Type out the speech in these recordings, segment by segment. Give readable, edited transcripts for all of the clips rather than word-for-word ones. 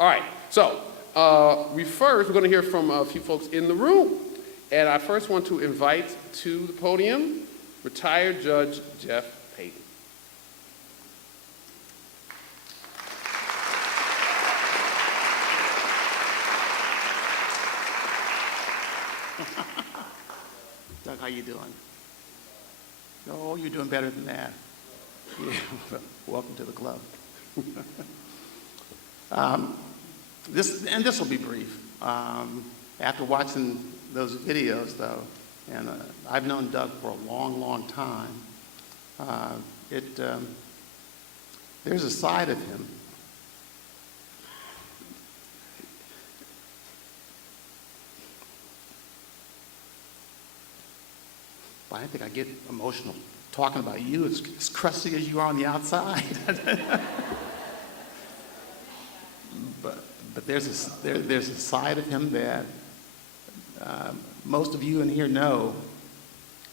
All right, so we're going to hear from a few folks in the room. And I first want to invite to the podium retired Judge Jeff Payton. Doug, how you doing? Oh, you're doing better than that. Yeah, welcome to the club. This will be brief. After watching those videos, though, and I've known Doug for a long, long time, there's a side of him I think I get emotional talking about you as crusty as you are on the outside. but there's a side of him that most of you in here know,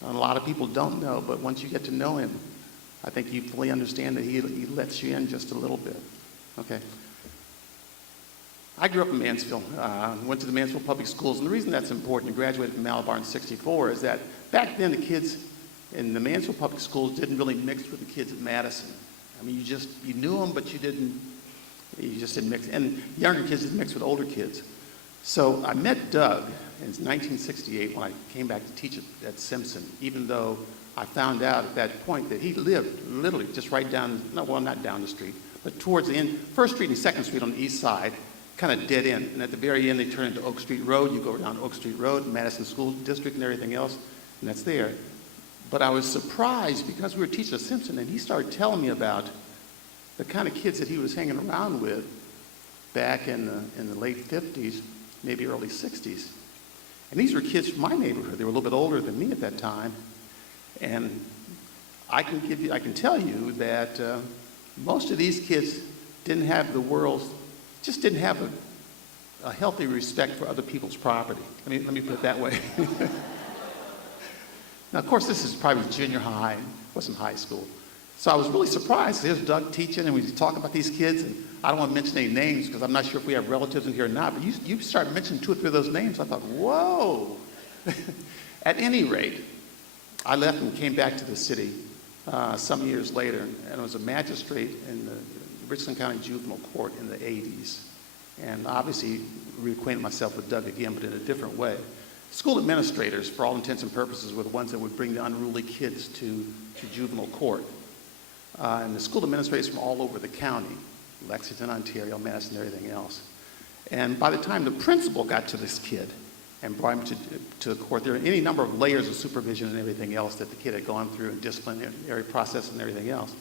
and a lot of people don't know, but once you get to know him, I think you fully understand that he lets you in just a little bit. Okay. I grew up in Mansfield, went to the Mansfield Public Schools, and the reason that's important, I graduated from Malabar in '64, is that back then the kids in the Mansfield Public Schools didn't really mix with the kids at Madison. I mean, you knew them, but you just didn't mix. And younger kids didn't mix with older kids. So I met Doug in 1968 when I came back to teach at Simpson, even though I found out at that point that he lived literally just right down, not down the street, but towards the end, 1st Street and 2nd Street on the east side, kind of dead end. And at the very end, they turn into Oak Street Road. You go down Oak Street Road, Madison School District and everything else, and that's there. But I was surprised because we were teaching at Simpson, and he started telling me about the kind of kids that he was hanging around with back in the late 50s, maybe early 60s. And these were kids from my neighborhood. They were a little bit older than me at that time. And I can tell you that most of these kids didn't have just didn't have a healthy respect for other people's property. Let me put it that way. Now, of course, this is probably junior high, it wasn't high school. So I was really surprised. There's Doug teaching, and we talk about these kids, and I don't want to mention any names because I'm not sure if we have relatives in here or not, but you started mentioning 2 or 3 of those names. I thought, whoa. At any rate, I left and came back to the city some years later, and I was a magistrate in the Richland County Juvenile Court in the 80s. And obviously reacquainted myself with Doug again, but in a different way. School administrators, for all intents and purposes, were the ones that would bring the unruly kids to juvenile court. And the school administrators from all over the county, Lexington, Ontario, Madison, everything else. And by the time the principal got to this kid and brought him to court, there were any number of layers of supervision and everything else that the kid had gone through, and disciplinary process and everything else.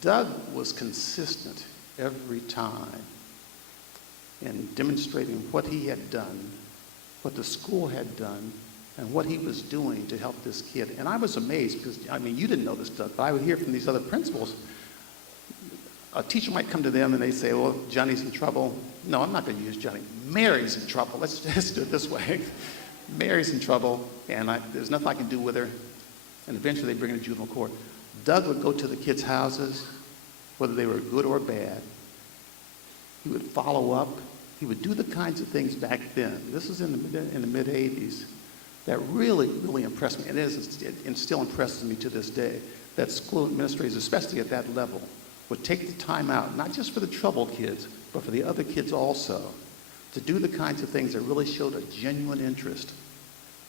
Doug was consistent every time in demonstrating what he had done, what the school had done, and what he was doing to help this kid. And I was amazed because, you didn't know this, Doug, but I would hear from these other principals. A teacher might come to them and they say, well, Johnny's in trouble. No, I'm not going to use Johnny. Mary's in trouble. Let's do it this way. Mary's in trouble, and there's nothing I can do with her. And eventually they bring her to juvenile court. Doug would go to the kids' houses, whether they were good or bad. He would follow up. He would do the kinds of things back then. This is in the mid-'80s that really, really impressed me. And still impresses me to this day, that school administrators, especially at that level, would take the time out, not just for the troubled kids, but for the other kids also, to do the kinds of things that really showed a genuine interest,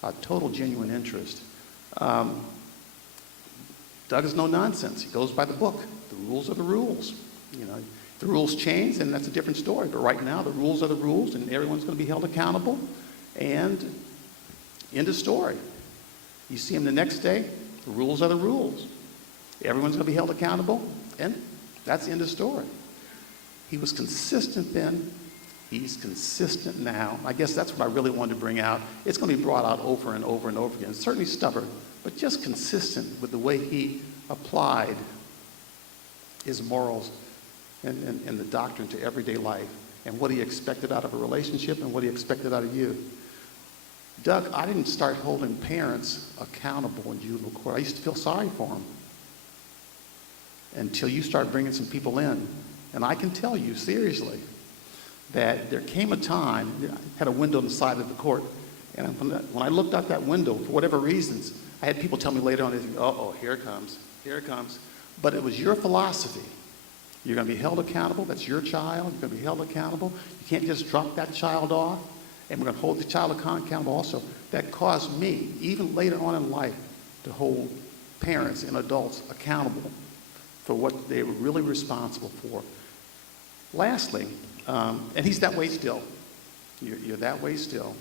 a total genuine interest. Doug is no nonsense. He goes by the book. The rules are the rules. The rules change, and that's a different story. But right now, the rules are the rules, and everyone's going to be held accountable. And end of story. You see him the next day, the rules are the rules. Everyone's going to be held accountable, and that's the end of story. He was consistent then. He's consistent now. I guess that's what I really wanted to bring out. It's going to be brought out over and over and over again. Certainly stubborn, but just consistent with the way he applied his morals and the doctrine to everyday life, and what he expected out of a relationship and what he expected out of you. Doug, I didn't start holding parents accountable in juvenile court. I used to feel sorry for them until you start bringing some people in. And I can tell you, seriously, that there came a time, I had a window on the side of the court, and when I looked out that window, for whatever reasons, I had people tell me later on, uh-oh, here it comes, here it comes. But it was your philosophy. You're going to be held accountable. That's your child. You're going to be held accountable. You can't just drop that child off, and we're going to hold the child accountable also. That caused me, even later on in life, to hold parents and adults accountable for what they were really responsible for. Lastly, and he's that way still. You're that way still.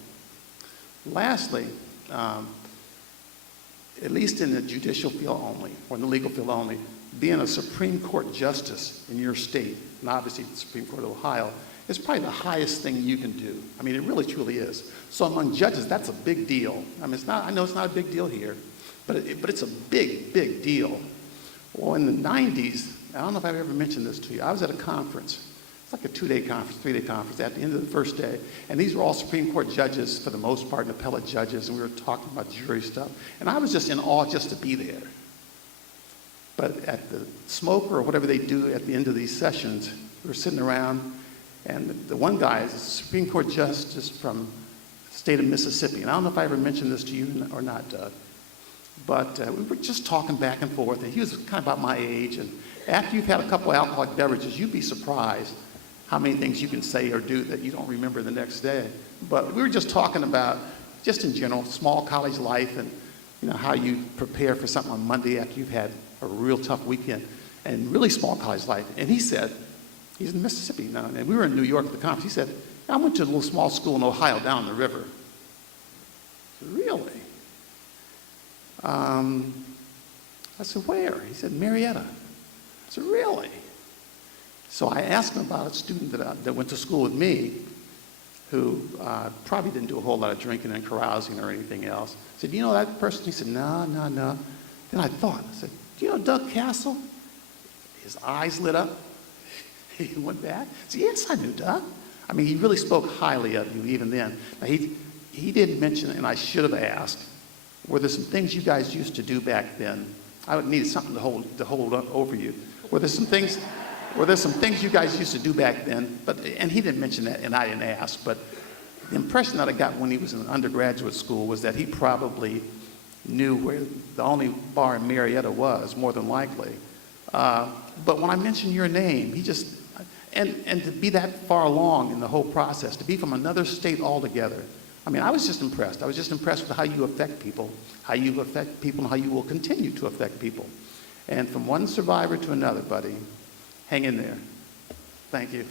Lastly, at least in the judicial field only, or in the legal field only, being a Supreme Court justice in your state, and obviously the Supreme Court of Ohio, is probably the highest thing you can do. I mean, it really truly is. So among judges, that's a big deal. I mean, it's not, I know it's not a big deal here, but it's a big, big deal. Well, in the 90s, I don't know if I've ever mentioned this to you, I was at a conference. It's like a 2-day conference, 3-day conference at the end of the first day. And these were all Supreme Court judges, for the most part, and appellate judges, and we were talking about jury stuff. And I was just in awe just to be there. But at the smoker, or whatever they do at the end of these sessions, we were sitting around, and the one guy is a Supreme Court justice from the state of Mississippi. And I don't know if I ever mentioned this to you or not, Doug. But we were just talking back and forth, and he was kind of about my age. And after you've had a couple of alcoholic beverages, you'd be surprised how many things you can say or do that you don't remember the next day. But we were just talking about, just in general, small college life, and you know how you prepare for something on Monday after you've had a real tough weekend, and really small college life. And he said, he's in Mississippi now, and we were in New York at the conference. He said, I went to a little small school in Ohio down the river. I said, really? I said, where? He said, Marietta. I said, really? So I asked him about a student that went to school with me who probably didn't do a whole lot of drinking and carousing or anything else. I said, do you know that person? He said, no. Then I thought, I said, do you know Doug Castle? His eyes lit up. He went back. I said, yes, I knew Doug. I mean, he really spoke highly of you even then. Now, he didn't mention, and I should have asked, were there some things you guys used to do back then? I needed something to hold over you. Were there some things you guys used to do back then? And he didn't mention that, and I didn't ask. But the impression that I got when he was in undergraduate school was that he probably knew where the only bar in Marietta was, more than likely. But when I mentioned your name, he just, and to be that far along in the whole process, to be from another state altogether, I mean, I was just impressed. I was just impressed with how you affect people, and how you will continue to affect people. And from one survivor to another, buddy, hang in there. Thank you.